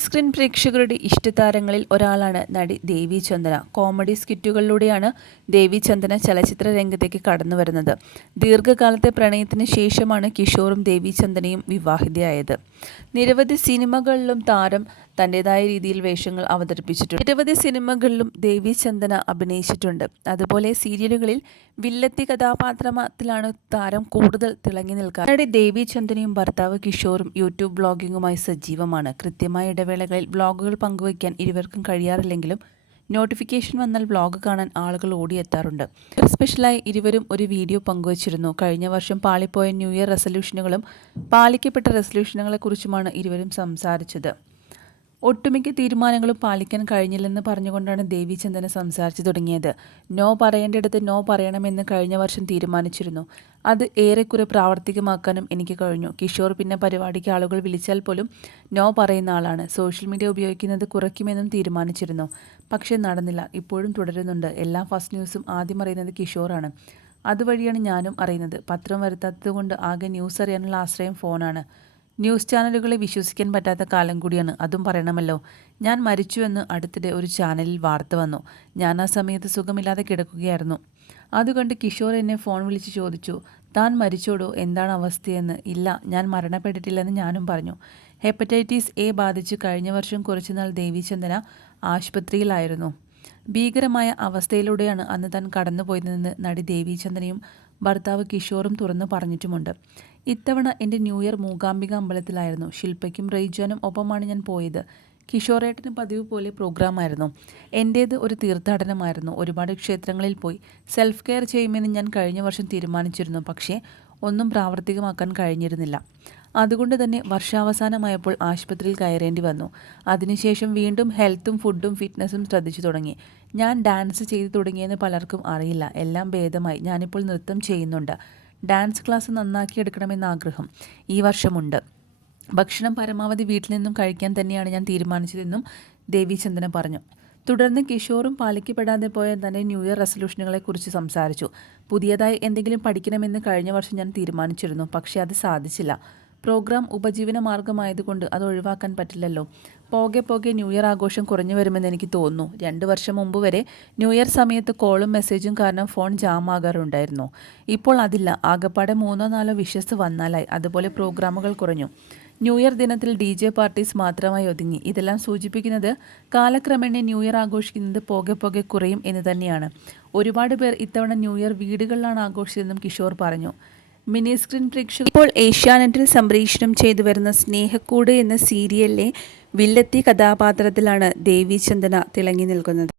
Screen പ്രേക്ഷകരുടെ ഇഷ്ടതാരങ്ങളിൽ ഒരാളാണ് നടി ദേവി ചന്ദന. കോമഡി സ്കിറ്റുകളിലൂടെയാണ് ദേവി ചന്ദന ചലച്ചിത്ര രംഗത്തേക്ക് കടന്നു വരുന്നത്. ദീർഘകാലത്തെ പ്രണയത്തിന് ശേഷമാണ് കിഷോറും ദേവി ചന്ദനയും വിവാഹിതയായത്. നിരവധി സിനിമകളിലും താരം തൻ്റെതായ രീതിയിൽ വേഷങ്ങൾ അവതരിപ്പിച്ചിട്ടുണ്ട്. നിരവധി സിനിമകളിലും ദേവി ചന്ദന അഭിനയിച്ചിട്ടുണ്ട്. അതുപോലെ സീരിയലുകളിൽ വില്ലത്തി കഥാപാത്രത്തിലാണ് താരം കൂടുതൽ തിളങ്ങി നിൽക്കുക. നടി ദേവി ചന്ദനയും ഭർത്താവ് കിഷോറും യൂട്യൂബ് ബ്ലോഗിങ്ങുമായി സജീവമാണ്. കൃത്യമായ ഇടവേളകളിൽ വ്ളോഗുകൾ പങ്കുവയ്ക്കാൻ ഇരുവർക്കും കഴിയാറില്ലെങ്കിലും നോട്ടിഫിക്കേഷൻ വന്നാൽ വ്ളോഗ് കാണാൻ ആളുകൾ ഓടിയെത്താറുണ്ട്. സ്പെഷ്യലായി ഇരുവരും ഒരു വീഡിയോ പങ്കുവച്ചിരുന്നു. കഴിഞ്ഞ വർഷം പാളിപ്പോയ ന്യൂ ഇയർ റെസൊല്യൂഷനുകളും പാലിക്കപ്പെട്ട റെസൊല്യൂഷനുകളെക്കുറിച്ചുമാണ് ഇരുവരും സംസാരിച്ചത്. ഒട്ടുമിക്ക തീരുമാനങ്ങളും പാലിക്കാൻ കഴിഞ്ഞില്ലെന്ന് പറഞ്ഞുകൊണ്ടാണ് ദേവി ചന്ദന സംസാരിച്ചു തുടങ്ങിയത്. നോ പറയേണ്ടിടത്ത് നോ പറയണമെന്ന് കഴിഞ്ഞ വർഷം തീരുമാനിച്ചിരുന്നു. അത് ഏറെക്കുറെ പ്രാവർത്തികമാക്കാനും എനിക്ക് കഴിഞ്ഞു. കിഷോർ പിന്നെ പരിപാടിക്ക് ആളുകൾ വിളിച്ചാൽ പോലും നോ പറയുന്ന ആളാണ്. സോഷ്യൽ മീഡിയ ഉപയോഗിക്കുന്നത് കുറയ്ക്കുമെന്നും തീരുമാനിച്ചിരുന്നു. പക്ഷേ നടന്നില്ല. ഇപ്പോഴും തുടരുന്നുണ്ട്. എല്ലാ ഫസ്റ്റ് ന്യൂസും ആദ്യം അറിയുന്നത് കിഷോറാണ്. അതുവഴിയാണ് ഞാനും അറിയുന്നത്. പത്രം വരുത്താത്തതുകൊണ്ട് ആകെ ന്യൂസ് അറിയാനുള്ള ആശ്രയം ഫോണാണ്. ന്യൂസ് ചാനലുകളെ വിശ്വസിക്കാൻ പറ്റാത്ത കാലം കൂടിയാണ്. അതും പറയണമല്ലോ. ഞാൻ മരിച്ചുവെന്ന് അടുത്തിടെ ഒരു ചാനലിൽ വാർത്ത വന്നു. ഞാൻ ആ സമയത്ത് സുഖമില്ലാതെ കിടക്കുകയായിരുന്നു. അതുകൊണ്ട് കിഷോർ എന്നെ ഫോൺ വിളിച്ച് ചോദിച്ചു, താൻ മരിച്ചോടോ, എന്താണ് അവസ്ഥയെന്ന്. ഇല്ല, ഞാൻ മരണപ്പെട്ടിട്ടില്ലെന്ന് ഞാനും പറഞ്ഞു. ഹെപ്പറ്റൈറ്റിസ് എ ബാധിച്ച് കഴിഞ്ഞ വർഷം കുറച്ചുനാൾ ദേവി ചന്ദന ആശുപത്രിയിലായിരുന്നു. ഭീകരമായ അവസ്ഥയിലൂടെയാണ് അന്ന് താൻ കടന്നുപോയതെന്ന് നടി ദേവി ചന്ദനയും ഭർത്താവ് കിഷോറും തുറന്നു പറഞ്ഞിട്ടുമുണ്ട്. ഇത്തവണ എൻ്റെ ന്യൂ ഇയർ മൂകാംബിക അമ്പലത്തിലായിരുന്നു. ശില്പയ്ക്കും റെയ്ജാനും ഒപ്പമാണ് ഞാൻ പോയത്. കിഷോറേട്ടന് പതിവ് പോലെ പ്രോഗ്രാമായിരുന്നു. എൻ്റേത് ഒരു തീർത്ഥാടനമായിരുന്നു. ഒരുപാട് ക്ഷേത്രങ്ങളിൽ പോയി സെൽഫ് കെയർ ചെയ്യുമെന്ന് ഞാൻ കഴിഞ്ഞ വർഷം തീരുമാനിച്ചിരുന്നു. പക്ഷേ ഒന്നും പ്രാവർത്തികമാക്കാൻ കഴിഞ്ഞിരുന്നില്ല. അതുകൊണ്ട് തന്നെ വർഷാവസാനമായപ്പോൾ ആശുപത്രിയിൽ കയറേണ്ടി വന്നു. അതിനുശേഷം വീണ്ടും ഹെൽത്തും ഫുഡും ഫിറ്റ്നസ്സും ശ്രദ്ധിച്ചു തുടങ്ങി. ഞാൻ ഡാൻസ് ചെയ്തു തുടങ്ങിയെന്ന് പലർക്കും അറിയില്ല. എല്ലാം ഭേദമായി. ഞാനിപ്പോൾ നൃത്തം ചെയ്യുന്നുണ്ട്. ഡാൻസ് ക്ലാസ് നന്നാക്കിയെടുക്കണമെന്ന ആഗ്രഹം ഈ വർഷമുണ്ട്. ഭക്ഷണം പരമാവധി വീട്ടിൽ നിന്നും കഴിക്കാൻ തന്നെയാണ് ഞാൻ തീരുമാനിച്ചതെന്നും ദേവി ചന്ദന പറഞ്ഞു. തുടർന്ന് കിഷോറും പാലിക്കപ്പെടാതെ പോയ തൻ്റെ ന്യൂ ഇയർ റെസൊല്യൂഷനുകളെക്കുറിച്ച് സംസാരിച്ചു. പുതിയതായി എന്തെങ്കിലും പഠിക്കണമെന്ന് കഴിഞ്ഞ വർഷം ഞാൻ തീരുമാനിച്ചിരുന്നു. പക്ഷേ അത് സാധിച്ചില്ല. പ്രോഗ്രാം ഉപജീവന മാർഗമായതുകൊണ്ട് അത് ഒഴിവാക്കാൻ പറ്റില്ലല്ലോ. പോകെ പോകെ ന്യൂ ഇയർ ആഘോഷം കുറഞ്ഞു വരുമെന്ന് എനിക്ക് തോന്നുന്നു. 2 വർഷം മുമ്പ് വരെ ന്യൂ ഇയർ സമയത്ത് കോളും മെസ്സേജും കാരണം ഫോൺ ജാം ആകാറുണ്ടായിരുന്നു. ഇപ്പോൾ അതില്ല. ആകപ്പാടെ 3-4 വിഷസ് വന്നാലായി. അതുപോലെ പ്രോഗ്രാമുകൾ കുറഞ്ഞു. ന്യൂ ഇയർ ദിനത്തിൽ DJ പാർട്ടീസ് മാത്രമായി ഒതുങ്ങി. ഇതെല്ലാം സൂചിപ്പിക്കുന്നത് കാലക്രമേണ ന്യൂ ഇയർ ആഘോഷിക്കുന്നത് പോകെ പോകെ കുറയും എന്ന് തന്നെയാണ്. ഒരുപാട് പേർ ഇത്തവണ ന്യൂ ഇയർ വീടുകളിലാണ് ആഘോഷിച്ചതെന്നും കിഷോർ പറഞ്ഞു. മിനി സ്ക്രീൻ പ്രേക്ഷകർ ഇപ്പോൾ ഏഷ്യാനെറ്റിൽ സംപ്രേഷണം ചെയ്തു വരുന്ന സ്നേഹക്കൂട് എന്ന സീരിയലിലെ വില്ലത്തി കഥാപാത്രത്തിലാണ് ദേവി ചന്ദന തിളങ്ങി നിൽക്കുന്നത്.